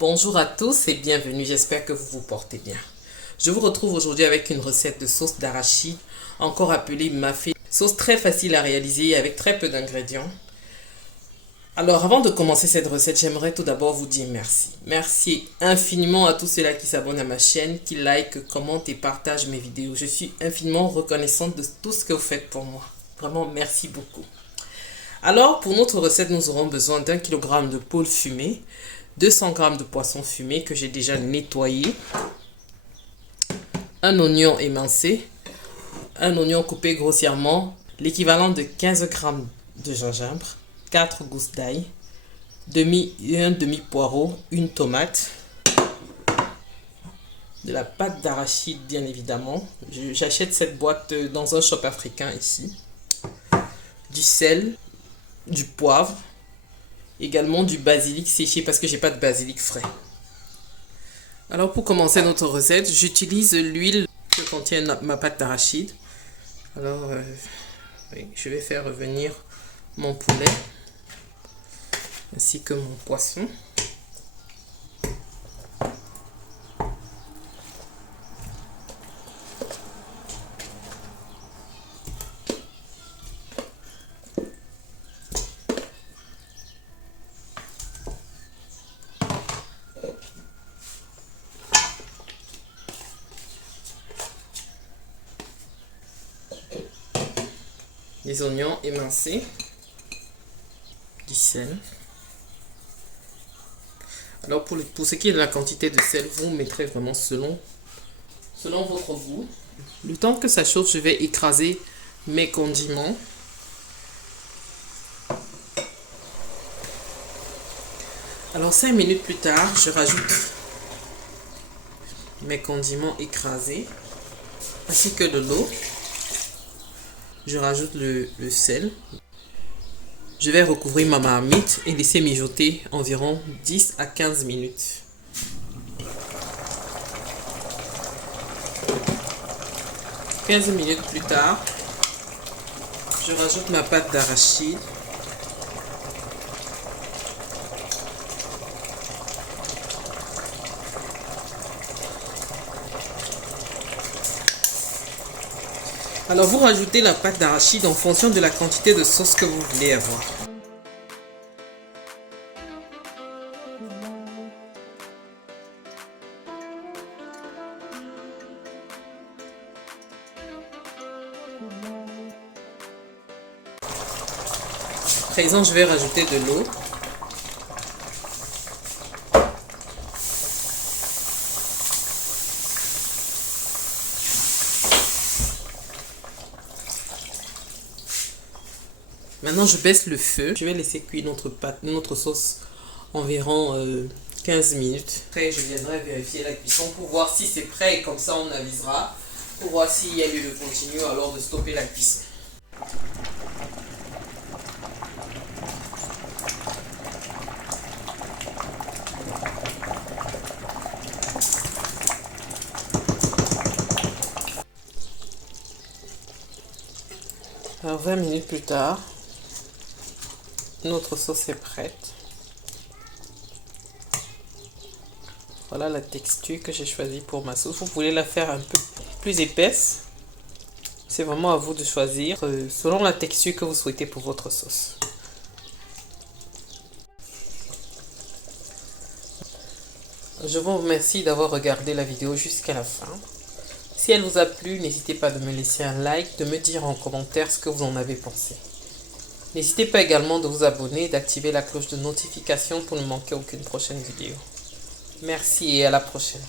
Bonjour à tous et bienvenue, j'espère que vous vous portez bien. Je vous retrouve aujourd'hui avec une recette de sauce d'arachide, encore appelée mafé. Sauce très facile à réaliser avec très peu d'ingrédients. Alors avant de commencer cette recette, j'aimerais tout d'abord vous dire merci. Merci infiniment à tous ceux-là qui s'abonnent à ma chaîne, qui like, commentent et partagent mes vidéos. Je suis infiniment reconnaissante de tout ce que vous faites pour moi. Vraiment, merci beaucoup. Alors, pour notre recette, nous aurons besoin d'1 kg de pôle fumé, 200 g de poisson fumé que j'ai déjà nettoyé, un oignon émincé, un oignon coupé grossièrement, l'équivalent de 15 g de gingembre, 4 gousses d'ail, un demi-poireau, une tomate, de la pâte d'arachide bien évidemment. J'achète cette boîte dans un shop africain ici, du sel, du poivre, également du basilic séché parce que j'ai pas de basilic frais. Alors pour commencer notre recette, j'utilise l'huile que contient ma pâte d'arachide. Alors oui, je vais faire revenir mon poulet ainsi que mon poisson. Les oignons émincés, du sel. Alors pour ce qui est de la quantité de sel, vous mettrez vraiment selon votre goût. Le temps que ça chauffe, je vais écraser mes condiments. Alors 5 minutes plus tard, je rajoute mes condiments écrasés ainsi que de l'eau. Je rajoute le sel. Je vais recouvrir ma marmite et laisser mijoter environ 10 à 15 minutes. « 15 minutes plus tard, je rajoute ma pâte d'arachide. Alors vous rajoutez la pâte d'arachide en fonction de la quantité de sauce que vous voulez avoir. À présent, je vais rajouter de l'eau. Maintenant, je baisse le feu. Je vais laisser cuire notre sauce environ 15 minutes. Après, je viendrai vérifier la cuisson pour voir si c'est prêt et comme ça, on avisera. Pour voir s'il y a lieu de continuer, alors de stopper la cuisson. Alors 20 minutes plus tard, notre sauce est prête. Voilà la texture que j'ai choisie pour ma sauce. Vous pouvez la faire un peu plus épaisse. C'est vraiment à vous de choisir selon la texture que vous souhaitez pour votre sauce. Je vous remercie d'avoir regardé la vidéo jusqu'à la fin. Si elle vous a plu, n'hésitez pas de me laisser un like, de me dire en commentaire ce que vous en avez pensé. N'hésitez pas également de vous abonner et d'activer la cloche de notification pour ne manquer aucune prochaine vidéo. Merci et à la prochaine.